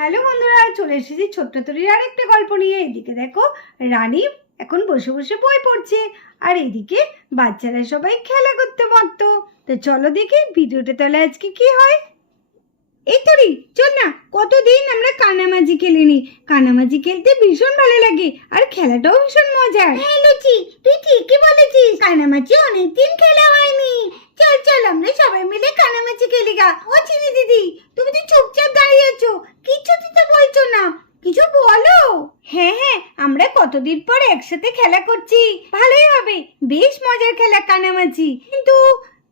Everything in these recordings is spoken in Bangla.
হ্যালো বন্ধুরা, চলে এসেছি ছোট্ট তরির আরেকটা গল্প নিয়ে। এদিকে দেখো, রানী এখন বসে বসে বই পড়ছে, আর এদিকে বাচ্চারা সবাই খেলা করতে মত্ত। তো চলো দেখি ভিডিওটা তাহলে আজকে কি হয়। এই তরি, চল না, কতদিন আমরা কানামাজি খেলিনি। কানামাজি খেলতে ভীষণ ভালো লাগে, আর খেলাটাও ভীষণ মজার। হ্যাঁ লুচি, তুই ঠিকই বলেছিস, কানামাজি অনেকদিন খেলা হয়নি। চল চল, আমরা সবাই মিলে কানামাজি খেলি গা। ও চিনি দিদি, তুমি তো চুপচাপ দাঁড়িয়ে আছো, কিছুই তো বলছো না, কিছু বলো। হ্যাঁ হ্যাঁ, আমরা কতদিন পর একসাথে খেলা করছি, ভালোই হবে, বেশ মজার খেলা কানামাজি। কিন্তু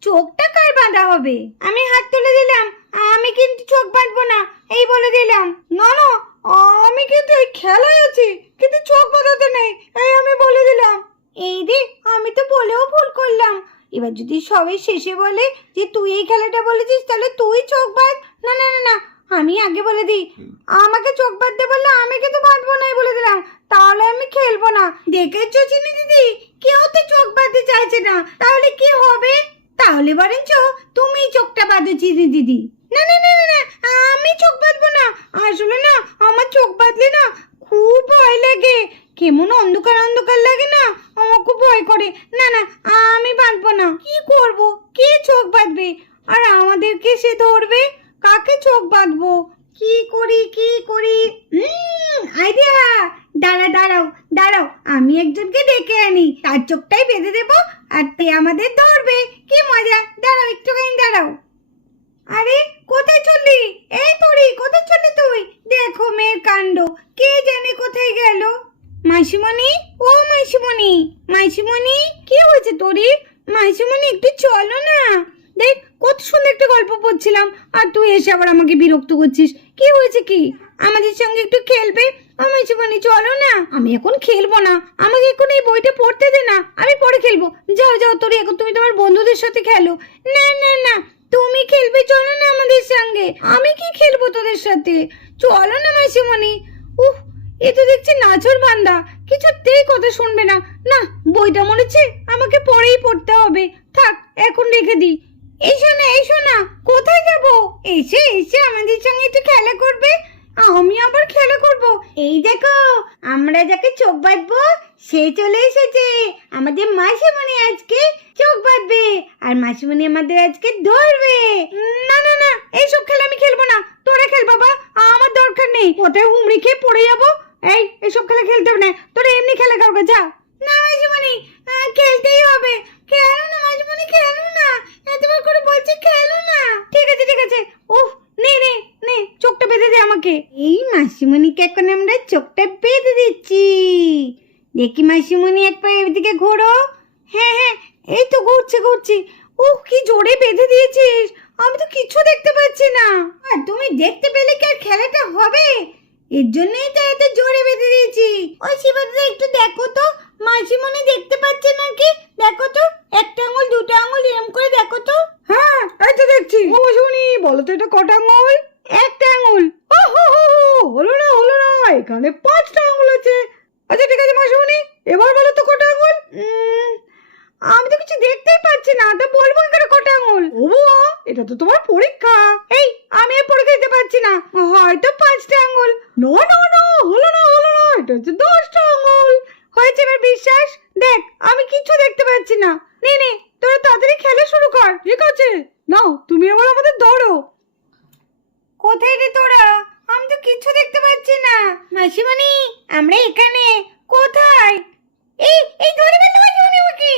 চোখটা কার বাঁধা হবে? আমি হাত তুলে দিলাম, আমি কিন্তু চোখ বাঁধবো না, এই বলে দিলাম। না না, আমি কিন্তু এই খেলায় আছি, কিন্তু চোখ বাঁধাতে নেই, এই আমি বলে দিলাম। এই রে, আমি তো বলেও ভুল করলাম। এবার যদি সবাই শেষে বলে যে তুই এই খেলাটা বলেছিস, তাহলে তুই চোখ বাঁধ। না না না না, আমি আগে বলে দিই, আমাকে চোখ বাঁধতে বললে আমি কিন্তু বাঁধবো না, বলে দিলাম। তাহলে আমি খেলবো না। দেখেছো চিনি দিদি, কেউ তো চোখ বাঁধতে চাইছে না, তাহলে কি হবে? তাহলে বরঞ্চ তুমি চোখটা বাঁধো চিনি দিদি। না না না না, আমি চোখ বাঁধবো না। আসলে না, আমার চোখ বাঁধলে না খুব ভয় লাগে, কেমন অন্ধকার অন্ধকার লাগে না, আমার খুব ভয় করে। না না, আমি বাঁধবো না। কি করব, কে চোখ বাঁধবে? আর আমাদেরকে সে ধরবে, কাকে চোখ বাঁধবো? কি করি কি করি? আইডিয়া! দাঁড়াও দাঁড়াও দাঁড়াও, আমি একজনকে ডেকে আনি, তার চোখটাই বেঁধে দেবো, আর তে আমাদের ধরবে। কি মজা! দাঁড়াও, একটুখানি দাঁড়াও। আরে কোথায় চললি? এই তোরি, কোথায় চললি তুই? দেখো মেয়ের কাণ্ড, কে জানে কোথায় গেল। মাসিমণি, ও মাসিমণি, মাসিমণি, কি হয়েছে তোরি? মাসিমণি, একটু চলো না। দেখ, কত সুন্দর একটা গল্প পড়ছিলাম, আর তুই এসে আবার আমাকে বিরক্ত করছিস। কি হয়েছে কি? আমাদের সঙ্গে একটু খেলবে? ও মাসিমণি, চলো না। আমি এখন খেলবো না, আমাকে এখন এই বইটা পড়তে দে না, আমি পরে খেলবো। যাও যাও তোরি, এখন তুমি তোমার বন্ধুদের সাথে খেলো। না না না, তুমি খেলবে, চলো না আমাদের সঙ্গে। আমি কি খেলবো তোদের সাথে? চলো না মাসিমণি। উহ, এ তো দেখছি নাছর বান্দা, কিছুতেই কথা শুনবে না। না, বইটা মনে হচ্ছে আমাকে পরেই পড়তে হবে, থাক এখন রেখে দিই। এসো না এসো না, কোথায় যাব? এসে এসে আমাদের সঙ্গে একটু খেলা করবে। আমি আবার খেলা করব? এই দেখো, আমরা যাকে চোখ বাঁধবো সে চলে এসেছে। আমাদের মাসিমণি আজকে চোখ বাঁধবে, আর মাসিমণি আমাদের আজকে ধরবে। না না না, এইসব খেলা আমি খেলবো না, তোরা খেল বাবা, আমার দরকার নেই। কোথায় হুমড়ি খেয়ে পড়ে যাবো। এইসব খেলা খেলতে হবে না, তোরা এমনি খেলা কাউকে যা। না মাসিমণি, খেলতেই হবে। খেলো না মাসিমণি, খেলো না, এতবার করে বলছি খেলো না। ঠিক আছে ঠিক আছে, উফ, নে নে নে, চোখটা বেঁধে দে আমাকে। এই মাসিমণিকে এখন আমরা চোখটা বেঁধে দিচ্ছি। দেখি মাসিমণি, এক পা এদিকে ঘোরো। হ্যাঁ হ্যাঁ, এই তো ঘুরছে ঘুরছে। উহ, কি জোরে বেঁধে দিয়েছিস, আমি তো কিছু দেখতে পাচ্ছি না। আর তুমি দেখতে পেলে কি আর খেলাটা হবে? এর জন্যই তো এত জোরে বেঁধে দিয়েছি। ওই শিবাদা, একটু দেখো তো, মাসিমণি দেখতে পাচ্ছে নাকি, দেখো তো, একটা আঙুল দুটো আঙুল এরম করে দেখো তো। হ্যাঁ, এই তো দেখছি। ও মাসিমণি, বলো তো এটা কটা আঙুল? একটা আঙুল। হলো না হলো না, এখানে 5টা আঙুল আছে। আচ্ছা ঠিক আছে মাসিমণি, এবার বলো তো কটা আঙুল? আমি তো কিছু দেখতেই পাচ্ছি না, তো বলবো কি করে কটা আঙুল? ওবো, এটা তো তোমার পরীক্ষা। এই, আমি আর পরীক্ষা দিতে পারছি না, হয়তো 5টা আঙুল। নো নো নো, হলো না হলো না, এটা হচ্ছে 10টা আঙুল। হয়েছে এবার বিশ্বাস? দেখ, আমি কিছু দেখতে পাচ্ছি না। নে নে, তোরা তাড়াতাড়ি খেলা শুরু কর। ঠিক আছে, নাও তুমি এবার আমাদের ধরো। কোথায় রে তোরা? আমি তো কিছু দেখতে পাচ্ছি না। মাসিমণি, আমরা এখানে। কোথায়? এই এই ধরে ফেললো মাসিমণি আমাকে।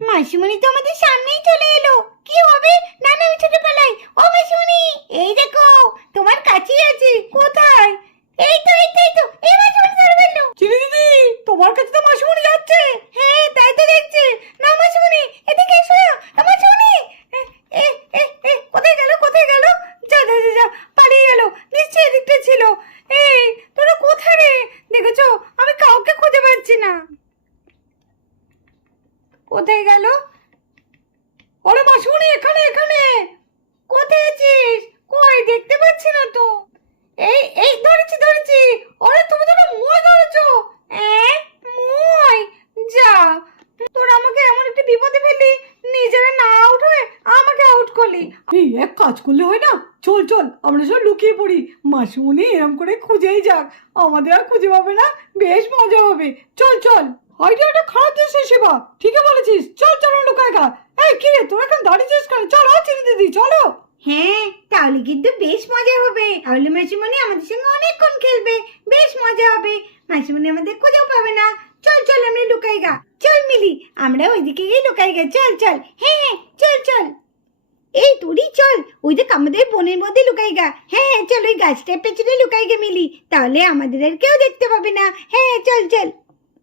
মাসিমণি তো আমাদের সামনেই চলে এলো, কি হবে? না না, আমি ছুটে পালাই। ও মাসিমণি, এই দেখো, তোমার কাছেই আছি। কোথায়? এই তো এই তো এই তো, এই মাসিমণি ধরে ফেললো। চিনি দিদি, তোমার কাছে তো মাসিমণি যাচ্ছে। হ্যাঁ, তাই তো দেখছি। না মাসিমণি, এদিকে এসো না মাসিমণি। এ এ এ, কোথায় গেল কোথায় গেল? যা যা যা যা, পালিয়ে গেল, নিশ্চয়ই এদিকটা ছিল। এই, তোরা কোথায় রে? দেখেছো, আমি কাউকে খুঁজে পাচ্ছি না। কোথায় গেল? ওরে মাসুনি, এখানে এখানে। কোথায় আছিস? কই, দেখতে পাচ্ছি না তো। এই এই, ধরেছি ধরেছি। ওরে, তুমি তো মই ধরেছো। মই? যা, তোরা আমাকে এমন একটা বিপদে ফেললি, নিজেরা না আউট হয়ে আমাকে আউট করলি। এই এক কাজ করলে হয় না, চল চল আমরা সব লুকিয়ে পড়ি, মাসিমণি এরম করে খুঁজেই যাক, আমাদের আর খুঁজে পাবে না, বেশ মজা হবে। চল চল, আইডিয়াটা খারাপ দিয়েছে শিবা, ঠিকই বলেছিস, চল চল লুকায় গা। এই কি রে তোরা এখন দাঁড়িয়েছিস কেন? চলো চিনি দিদি চলো। হ্যাঁ তাহলে কিন্তু বেশ মজা হবে, তাহলে মাসিমণি আমাদের সঙ্গে অনেকক্ষণ খেলবে, বেশ মজা হবে, মাসিমণি আমাদের খুঁজেও পাবে না। চল চল আমরা লুকাই গা, চল মিলি আমরা ওইদিকে গিয়ে লুকাই গা, চল চল। হ্যাঁ হ্যাঁ চল চল। এই তুই চল, ওই যে আমাদের বনের মধ্যে লুকাই গা। হ্যাঁ হ্যাঁ চল, ওই গাছটার পেছনে লুকাই গে মিলি, তাহলে আমাদের আর কেউ দেখতে পাবে না। হ্যাঁ চল চল।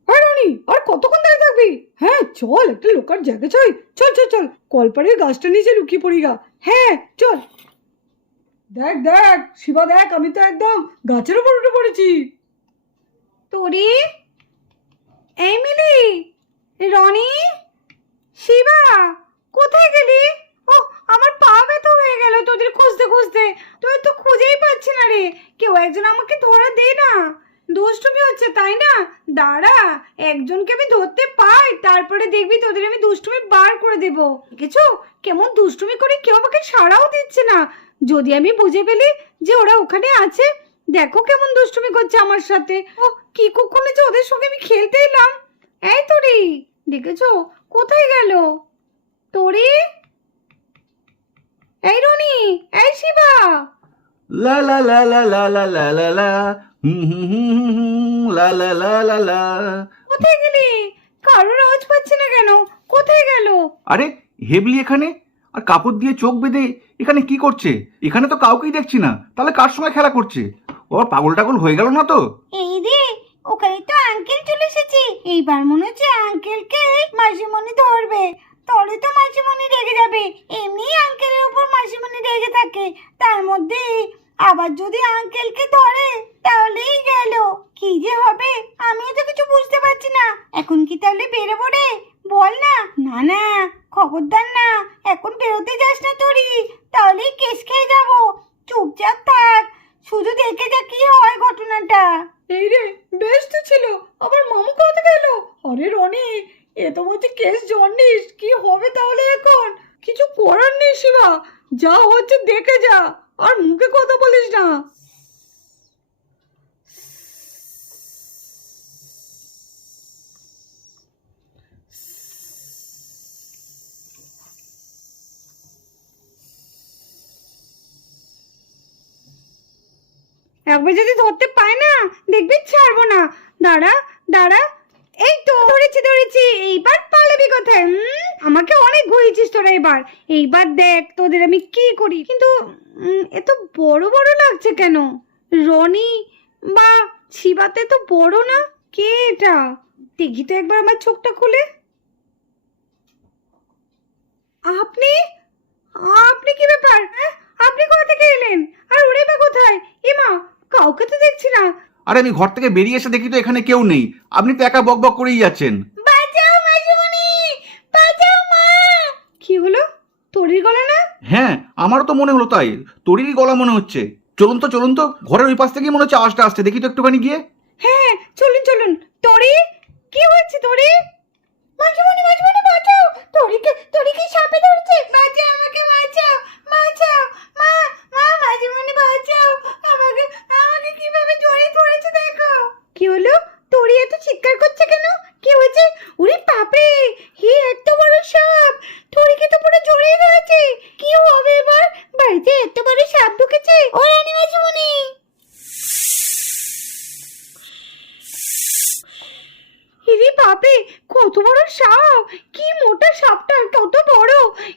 আর রানী আর কতক্ষণ দাঁড়িয়ে থাকবি? হ্যাঁ চল, একটা লুকার জায়গা চাই, চল চল চল, কলপাড়ের গাছটা নিচে লুকিয়ে পড়ি গা। হ্যাঁ চল। দেখ দেখ শিবা দেখ, আমি তো একদম গাছের উপর উঠে পড়েছি। তোরে, এই মিলি, রনি, শিবা, কোথায় গেলি? ও আমার পা ব্যথা হয়ে গেল তোদের খুঁজতে খুঁজতে, তুই তো খুঁজেই পাচ্ছি না রে, কেউ একজন আমাকে ধরা দে না। দুষ্টুমি হচ্ছে তাই না? দাঁড়া, একজনকে আমি ধরতে পাই, তারপরে দেখবি তোদের আমি দুষ্টুমি বার করে দেব। দেখেছো কেমন দুষ্টুমি করে, কেউ আমাকে সাড়াও দিচ্ছে না। যদি আমি বুঝে ফেলি যে ওরা ওখানে আছে, দেখো কেমন দুষ্টুমি করছে আমার সাথে। ও কি কখনো যে ওদের সঙ্গে আমি খেলতে এলাম। এই তোরে, দেখেছো কোথায় গেল তোরে? এই রনি, এই শিবা, লা লা লা লা লা লা লা লা লা লা লা লা লা লা। কোথায় গেলি? কারোর আওয়াজ পাচ্ছি না কেন, কোথায় গেল? আরে হেবলি এখানে, আর কাপড় দিয়ে চোখ বেঁধে এখানে কি করছে? এখানে তো কাউকেই দেখছি না, তাহলে কার সঙ্গে খেলা করছে? ওর পাগল টাগল হয়ে গেল না তো? এই রে, ওখানে তো আঙ্কেল চলে এসেছে, এইবার মনে হচ্ছে আঙ্কেলকে মাসিমণি ধরবে, তাহলে তো মাসিমণি রেগে যাবে। এমনি আঙ্কেলের উপর মাসিমণি রেগে থাকে, তার মধ্যে আবার যদি আঙ্কেলকে ধরে তাহলেই গেল, কি যে হবে আমিও তো কিছু বুঝতে পারছি না। এখন কি তাহলে বেরোবো রে? বল না। না না, খবরদার না, এখন বেরোতে যাস না তোরি, তাহলেই কেস খেয়ে যাবো। চুপচাপ থাক, শুধু দেখে যা কি হয় ঘটনাটা। এই রে, বেশ তো ছিল, আবার মামু কোথা গেল? আরে রনি, এ তো বলছে কেস জন্ডিস, কি হবে তাহলে এখন? কিছু করার নেই শিবা, যা হচ্ছে দেখে যা, আর মুখে কথা বলিস না। একবার যদি ধরতে পাই না, দেখবি ছাড়বো না। দাঁড়া দাঁড়া, এই তো ধরেছি ধরেছি, এইবার পালাবি কোথায়? আমাকে অনেক ঘুরিয়েছিস তোরা, এইবার দেখ তোদের আমি কি করি। কিন্তু এত বড় বড় লাগছে কেন? রনি বা শিবাতে তো বড় না, কে এটা? দেখি তো একবার আমার চোখটা খুলে। আপনি, আপনি কি ব্যাপার? হ্যাঁ আপনি কোথা থেকে এলেন? আর ওরে বা কোথায়? এমা, কাউকে তো দেখছি না। আরে আমি ঘর থেকে বেরিয়ে এসে দেখি তো এখানে কেউ নেই, আপনি তো একা বক বক করেই যাচ্ছেন। বাঁচাও মাসিমণি, বাঁচাও মা। কি হলো? তোরির গলা না? হ্যাঁ আমারও তো মনে হলো তাই, তোরই গলা মনে হচ্ছে। চলুন তো চলুন তো, ঘরের ওই পাশ থেকেই মনে হচ্ছে আওয়াজটা আসছে, দেখি তো একটুখানি গিয়ে। হ্যাঁ চলুন চলুন। তোরি, কি হয়েছে তোরি? মাসিমণি মাসিমণি বাঁচাও, তোরিকে সাপে ধরেছে, বাঁচাও আমাকে, বাঁচাও বাঁচাও মা, মা মাসিমণি বাঁচাও আমাকে, আমাকে কিভাবে জড়িয়ে ধরেছে দেখো। কি হলো? তোরি এত চিৎকার করছে কেন? কি হয়েছে? ওরে বাপরে, হে এত বড় সাপ, তোরিকে তো পুরো জড়িয়ে ধরেছে। কি হবে এবার? বাড়িতে এত বড় সাপ ঢুকেছে। ও রানী মাসিমণি, ইরে বাপরে, কত বড় সাপ, কি মোটা সাপটা, কত বড়।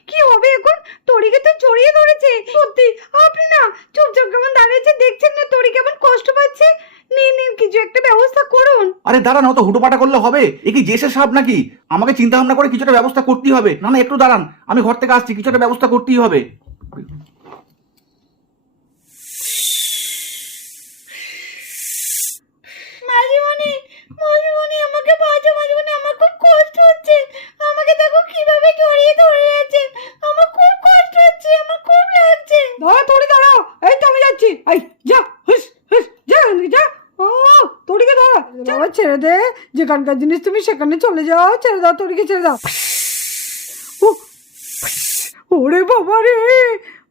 কি হবে এখন? তোরিকে তো জড়িয়ে ধরেছে। সত্যি আপনি না চুপচাপ কেমন দাঁড়িয়েছে, দেখছেন না তোরি কেমন কষ্ট পাচ্ছে? নিন নিন, কিছু একটা ব্যবস্থা করুন। আরে দাঁড়ান, অত হুটোপাটা করলে হবে? এ কি জেসের সাপ নাকি? আমাকে চিন্তা ভাবনা করে কিছুটা ব্যবস্থা করতেই হবে। না না একটু দাঁড়ান, আমি ঘর থেকে আসছি, কিছুটা ব্যবস্থা করতেই হবে। মাঝিমণি, মাঝিমণি আমাকে বাঁচাও, মাঝিমণি আমার খুব কষ্ট হচ্ছে, আমাকে দেখো কিভাবে জড়িয়ে ধরে আছে, আমার খুব কষ্ট হচ্ছে, আমার খুব লাগছে। দাঁড়া তোরি দাঁড়াও, এই তো আমি যাচ্ছি, এই যা, হুস হুস, যা যা। ও তোরিকে ধরা, বাবা ছেড়ে দে, যেখানকার জিনিস তুমি সেখানে চলে যাও, ছেড়ে দাও তোরিকে, ছেড়ে দাও। ও ওরে বাবা রে,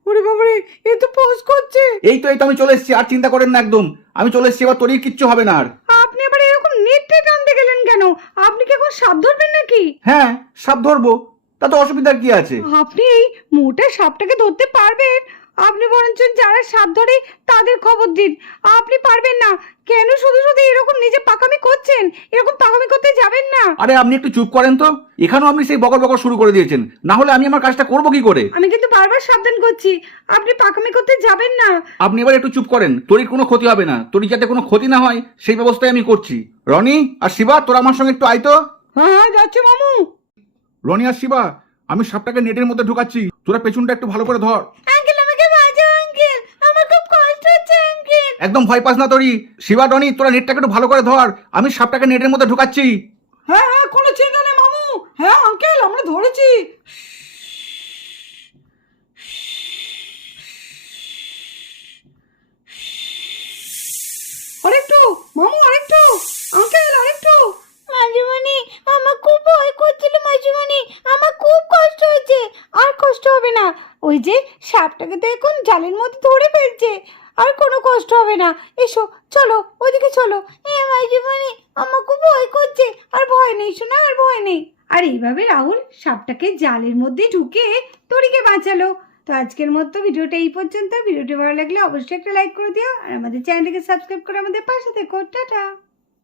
ওরে বাবারে, এ তো পজ করছে। এই তো আমি চলে এসেছি, আর চিন্তা করেন না একদম, আমি চলে এসেছি, এবার তরির কিচ্ছু হবে না আর। আপনি আবার এরকম নেটে টানতে গেলেন কেন? আপনি কি এখন সাপ ধরবেন নাকি? হ্যাঁ, সাপ ধরবো, তাতে অসুবিধার কি আছে? আপনি এই মোটা সাপটাকে ধরতে পারবেন? আপনি বরঞ্চ যারা সাপ ধরে তাদের খবর দিন। আপনি পারবেন না কেন? শুধু শুধু এরকম নিজে পাকামি করছেন। এরকম পাকামি করতে যাবেন না। আরে আপনি একটু চুপ করেন তো, এখানেও আপনি সেই বকর বকর শুরু করে দিয়েছেন, না হলে আমি আমার কাজটা করবো কি করে? আমি কিন্তু বারবার সাবধান করছি, আপনি পাকামি করতে যাবেন না। আপনি এবার একটু চুপ করেন, তরির কোনো ক্ষতি হবে না, তরির যাতে কোনো ক্ষতি না হয় সেই ব্যবস্থাই আমি করছি। রনি আর শিবা, তোরা আমার সঙ্গে একটু আয় তো। হ্যাঁ, যাচ্ছে মামু। রনি আর শিবা, আমি সাপটাকে নেটের মধ্যে ঢুকাচ্ছি, তোরা পেছনটা একটু ভালো করে ধর। আঙ্কেল, আমাকে বাঁচাও আঙ্কেল, আমার খুব কষ্ট হচ্ছে আঙ্কেল। একদম ভয় পাস না তরি। শিবা, রনি, তোরা নেটটাকে একটু ভালো করে ধর, আমি সাপটাকে নেটের মধ্যে ঢুকাচ্ছি। হ্যাঁ হ্যাঁ, কোনো চিন্তা নেই মামু। হ্যাঁ আঙ্কেল, আমরা ধরেছি। আরেকটু মামু, আরেকটু। আঙ্কেল, আরেকটু। মাঝুমণি, আমার খুব ভয় করছিল মাঝুমণি, আমার খুব কষ্ট হচ্ছে। আর কষ্ট হবে না, ওই যে সাপটাকে তো এখন জালের মধ্যে ধরে ফেলছে, আর কোনো কষ্ট হবে না। এসো, চলো ওইদিকে চলো। মাঝুমণি, আমার খুব ভয় করছে। আর ভয় নেই শোনা, আর ভয় নেই। আর এইভাবে রাহুল সাপটাকে জালের মধ্যে ঢুকে তরিকে বাঁচালো। তো আজকের মতো ভিডিওটা এই পর্যন্ত। ভিডিওটি ভালো লাগলে অবশ্যই একটা লাইক করে দিও, আর আমাদের চ্যানেলটাকে সাবস্ক্রাইব করে আমাদের পাশে থেকো। টাটা।